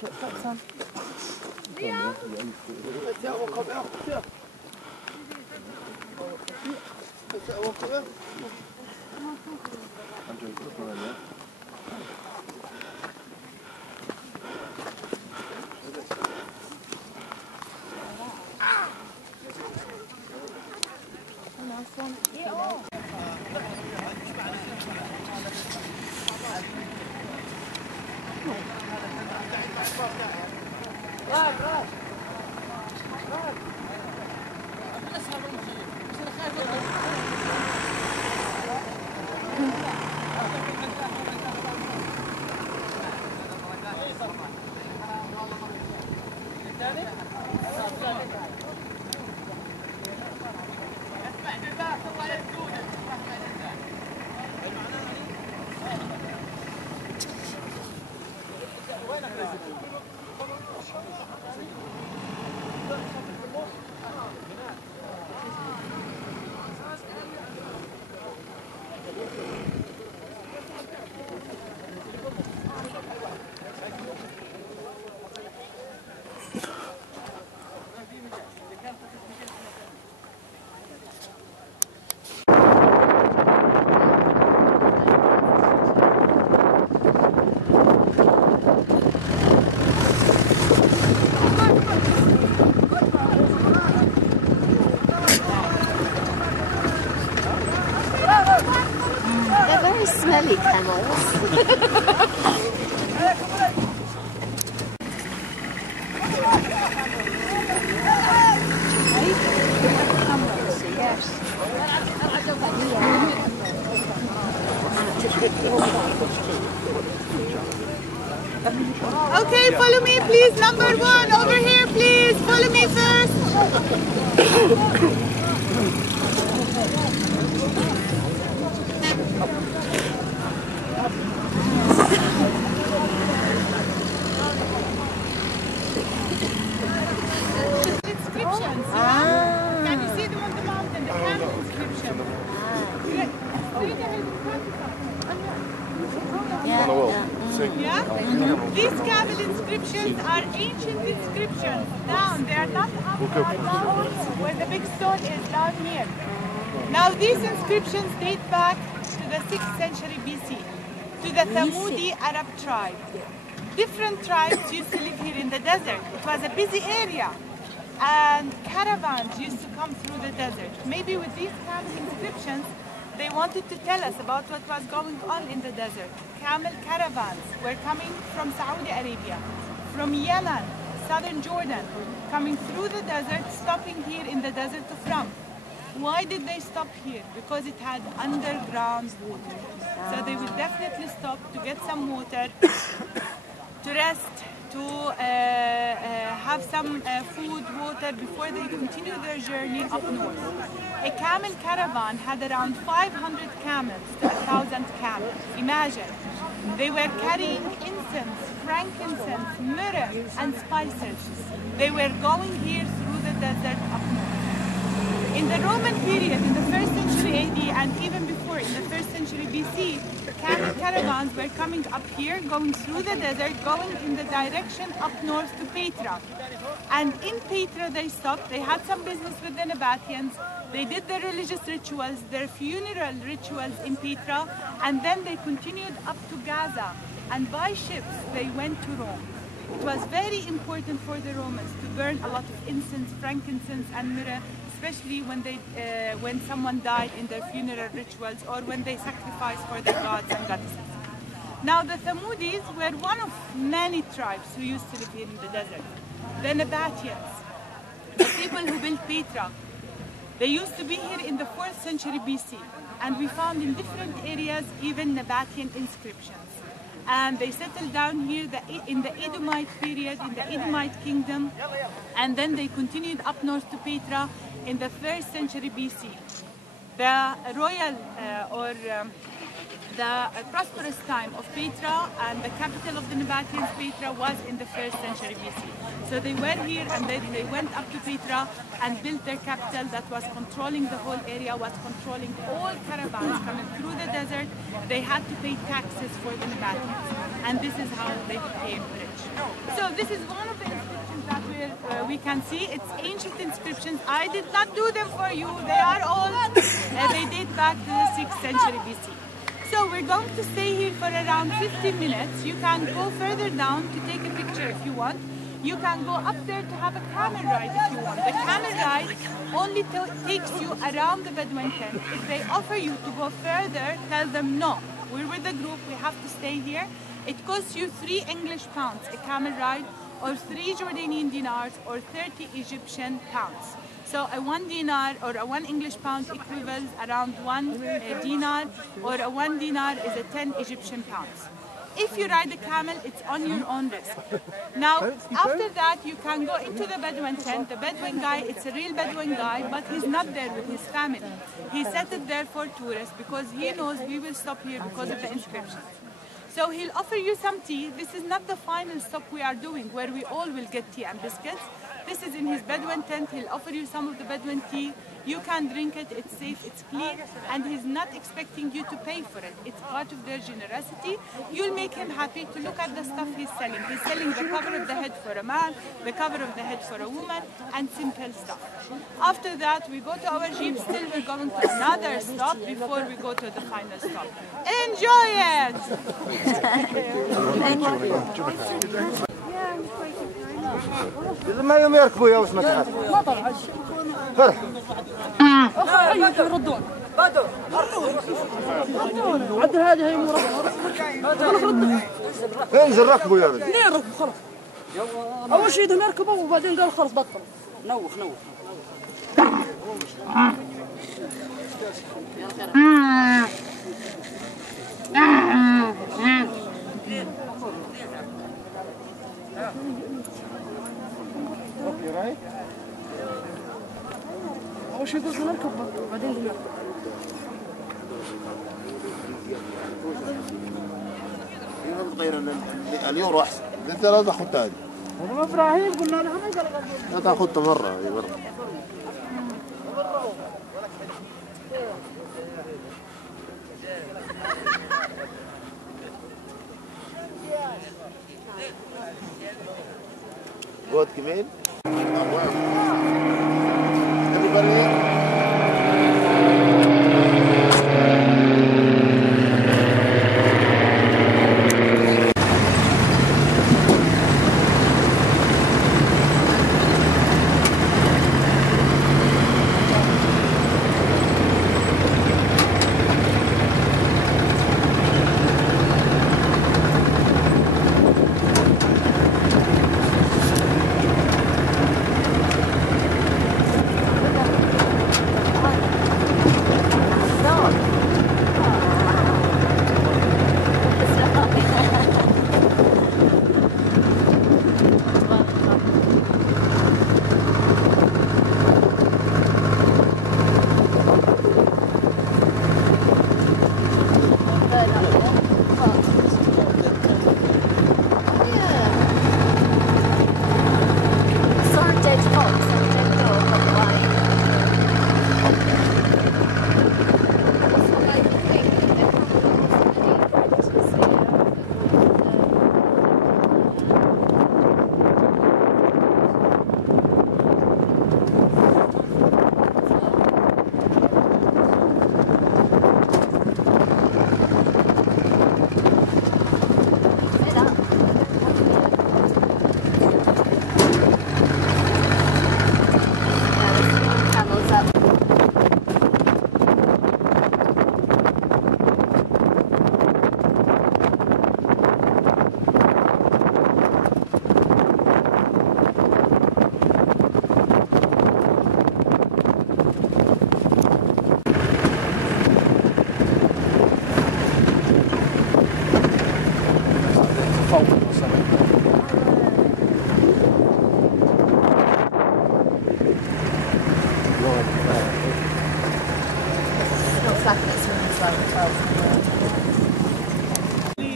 Thomson. Smelly camels. Okay, follow me please, number 1, over here please, follow me first. Inscriptions, yeah? Can you see them on the mountain, the camel inscription? Yeah? These camel inscriptions are ancient inscriptions down. They are not up down where the big stone is down here. Now these inscriptions date back to the 6th century BC, to the Thamudi Arab tribe. Different tribes used to live here in the desert. It was a busy area and caravans used to come through the desert. Maybe with these camel inscriptions they wanted to tell us about what was going on in the desert. Camel caravans were coming from Saudi Arabia, from Yemen, southern Jordan, coming through the desert, stopping here in the desert of Rum. Why did they stop here? Because it had underground water. So they would definitely stop to get some water, to rest, to have some food, water before they continue their journey up north. A camel caravan had around 500 camels to 1,000 camels. Imagine. They were carrying incense, frankincense, myrrh, and spices. They were going here through the desert up north. In the Roman period, in the 1st century AD, and even before, in the 1st century BC, camel caravans were coming up here, going through the desert, going in the direction up north to Petra. And in Petra they stopped, they had some business with the Nabateans, they did their religious rituals, their funeral rituals in Petra, and then they continued up to Gaza. And by ships, they went to Rome. It was very important for the Romans to burn a lot of incense, frankincense, and myrrh, especially when someone died in their funeral rituals or when they sacrificed for their gods and goddesses. Now the Thamudis were one of many tribes who used to live here in the desert. The Nabateans, the people who built Petra, they used to be here in the 4th century BC, and we found in different areas even Nabatean inscriptions. And they settled down here in the Edomite period, in the Edomite kingdom, and then they continued up north to Petra in the 1st century BC. The royal the prosperous time of Petra and the capital of the Nabateans, Petra, was in the 1st century BC. So they were here and then they went up to Petra and built their capital that was controlling the whole area, was controlling all caravans coming through the desert. They had to pay taxes for the Nabateans. and this is how they became rich. So this is one of the inscriptions that we can see. It's ancient inscriptions. I did not do them for you. They are old. They date back to the 6th century BC. So we're going to stay here for around 15 minutes. You can go further down to take a picture if you want. You can go up there to have a camel ride if you want. The camel ride only takes you around the Bedouin tent. If they offer you to go further, tell them no. We're with the group, we have to stay here. It costs you 3 English pounds, a camel ride, or 3 Jordanian dinars, or 30 Egyptian pounds. So a 1 dinar or a 1 English pound equals around 1 dinar, or a 1 dinar is a 10 Egyptian pounds. If you ride the camel, it's on your own risk. Now, after that, you can go into the Bedouin tent. The Bedouin guy, it's a real Bedouin guy, but he's not there with his family. He set it there for tourists because he knows we will stop here because of the inscriptions. So he'll offer you some tea. This is not the final stop we are doing where we all will get tea and biscuits. This is in his Bedouin tent. He'll offer you some of the Bedouin tea. You can drink it, it's safe, it's clean, and he's not expecting you to pay for it. It's part of their generosity. You'll make him happy to look at the stuff he's selling. He's selling the cover of the head for a man, the cover of the head for a woman, and simple stuff. After that, we go to our jeep. Still, we're going to another stop before we go to the final stop. Enjoy it! إذا ما يوم يركبوا يا وش ما تعرف. ما طلع. يردون. بدو. عد هذه هي مرة. انزل ركبوا يا رجل. ليه ركبوا خلاص. أول شيء إذا يركبوا وبعدين قال خلاص بطل. نوخ. أول شيء قلت نركب بعدين قلنا غير اليورو أحسن. أنت لا تأخذ تاني. هذا إبراهيم قلنا له لا تأخذ مرة. قوت كمين؟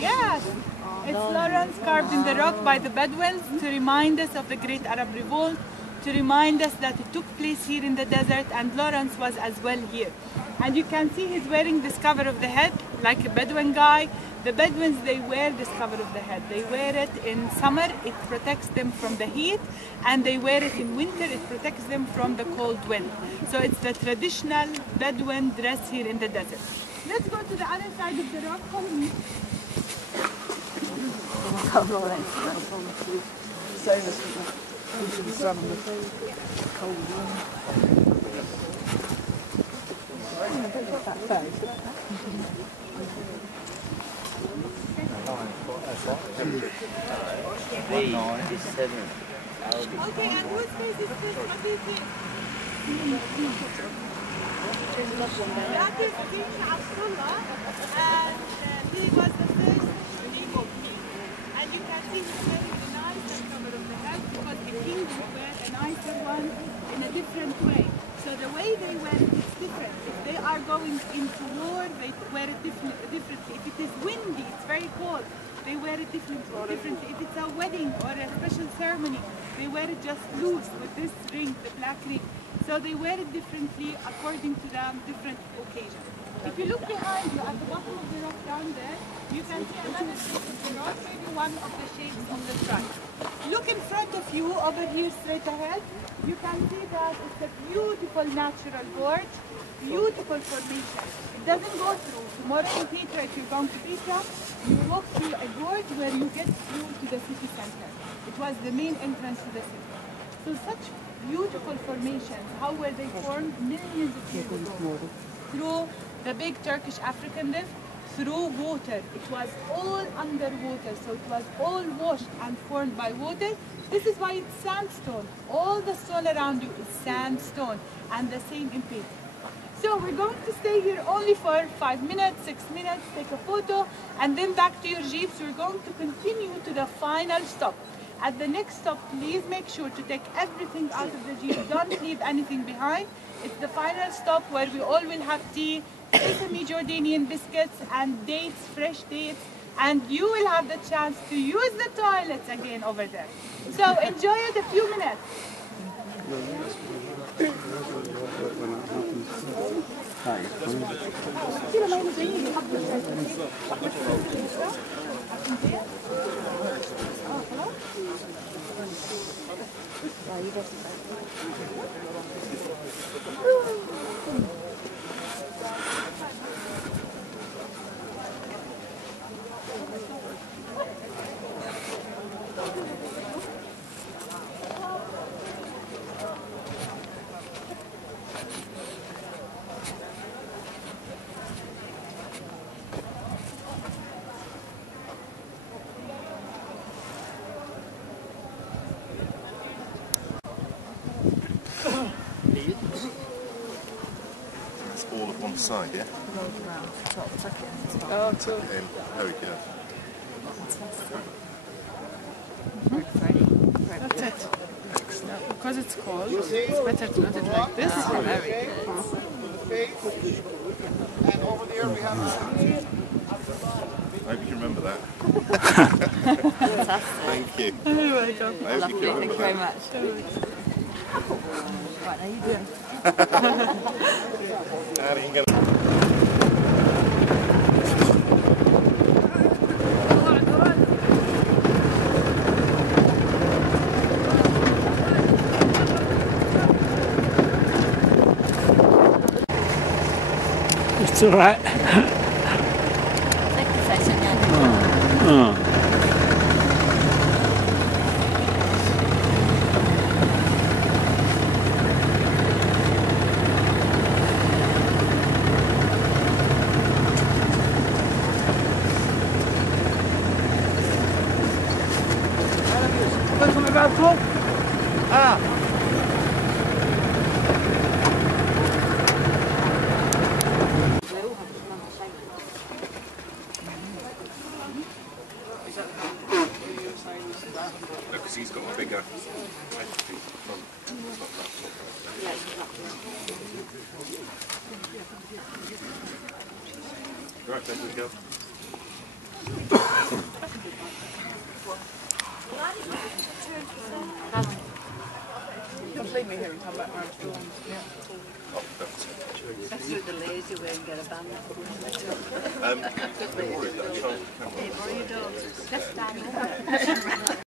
Yes, it's Lawrence carved in the rock by the Bedouins to remind us of the Great Arab Revolt, to remind us that it took place here in the desert, and Lawrence was as well here. And you can see he's wearing this cover of the head like a Bedouin guy. The Bedouins, they wear this cover of the head. They wear it in summer, it protects them from the heat, and they wear it in winter, it protects them from the cold wind. So it's the traditional Bedouin dress here in the desert. Let's go to the other side of the rock. Follow me. Okay, and whose face is this? What do you think? That is King Abdullah, and he was the first king of kings. And you can see he's wearing the nicer cover of the head because the king will wear a nicer one in a different way. So the way they wear it is different. If they are going into war, they wear it differently. If it is windy, it's very cold, they wear it differently. If it's a wedding or a special ceremony, they wear it just loose with this ring, the black ring. So they wear it differently according to the different occasions. If you look behind you at the bottom of the rock down there, you can see another shape of the rock, maybe one of the shapes of the trunk. Look in front of you, over here straight ahead, you can see that it's a beautiful natural gorge, beautiful formation. It doesn't go through. Tomorrow in Petra, if you're going to Petra, you walk through a gorge where you get through to the city center. It was the main entrance to the city. So such beautiful formations, how were they formed? Millions of years ago. Through the big Turkish African rift, through water. It was all underwater, so it was all washed and formed by water. This is why it's sandstone. All the stone around you is sandstone, and the same in Petra. So we're going to stay here only for 5 minutes, 6 minutes, take a photo, and then back to your jeeps. We're going to continue to the final stop. At the next stop, please make sure to take everything out of the jeep. Don't leave anything behind. It's the final stop where we all will have tea, sesame Jordanian biscuits, and dates, fresh dates, and you will have the chance to use the toilets again over there. So enjoy it a few minutes. It's all of one side, yeah? Oh, cool. Very good. That's it. Because it's cold, it's better to do it like this. Very good. And over there we have. I hope you can remember that. Fantastic. Thank you. You're welcome. I hope Lovely, you can thank you remember very that. much. Right, how you doing? And you can get It's all right. Thank you, Jason. Welcome about home. because he's got a bigger front. Right, there we go. Just leave me here and come back round to the Oh, that's That's the lazy you away and get a band. Don't worry, Hey, borrow your daughters. Just stand there.